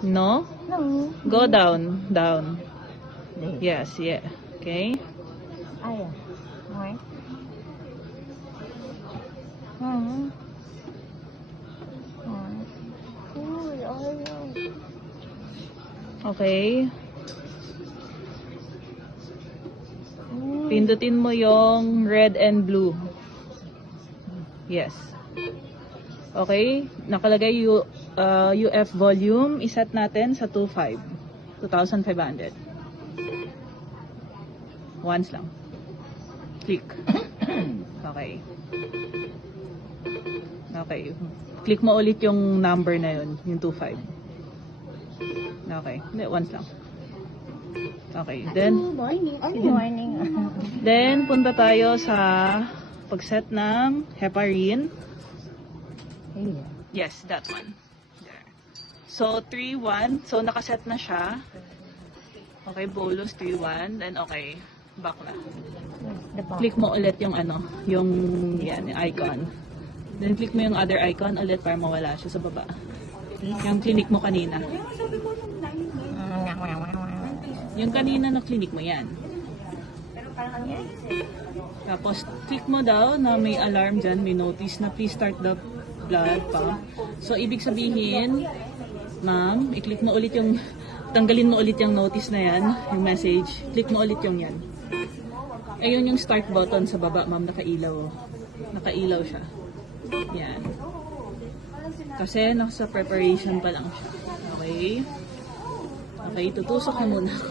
No? No. Go down. Down. There. Yes, yeah. Okay. Ayan. Okay. Hmm. Uy, ayaw. Okay. Uy. Pindutin mo yung red and blue. Yes. Okay. Nakalagay UF volume. Iset natin sa 2,500. Once lang. Click. Okay. Okay. Click mo ulit yung number na yun. Yung 25. Okay. Hindi, once lang. Okay. Then, Good morning. then punta tayo sa pag-set ng heparin. Ayan. Yes, that one. There. So, 3-1. So, nakaset na siya. Okay, bolus 3-1. Then, okay. Back na. The box. Click mo ulit yung ano, yung yan, yung icon. Then, click mo yung other icon ulit para mawala siya sa baba. Yung clinic mo kanina. Yung kanina na clinic mo yan. Tapos, click mo daw na may alarm dyan, may notice na please start the blood pump. So, ibig sabihin, ma'am, i-click mo ulit yung, tanggalin mo ulit yung notice na yan, yung message. Click mo ulit yung yan. Ayun yung start button sa baba, ma'am, nakailaw. Nakailaw siya. Yan. Kasi nasa preparation pa lang siya. Okay? Okay, tutusok na muna ako.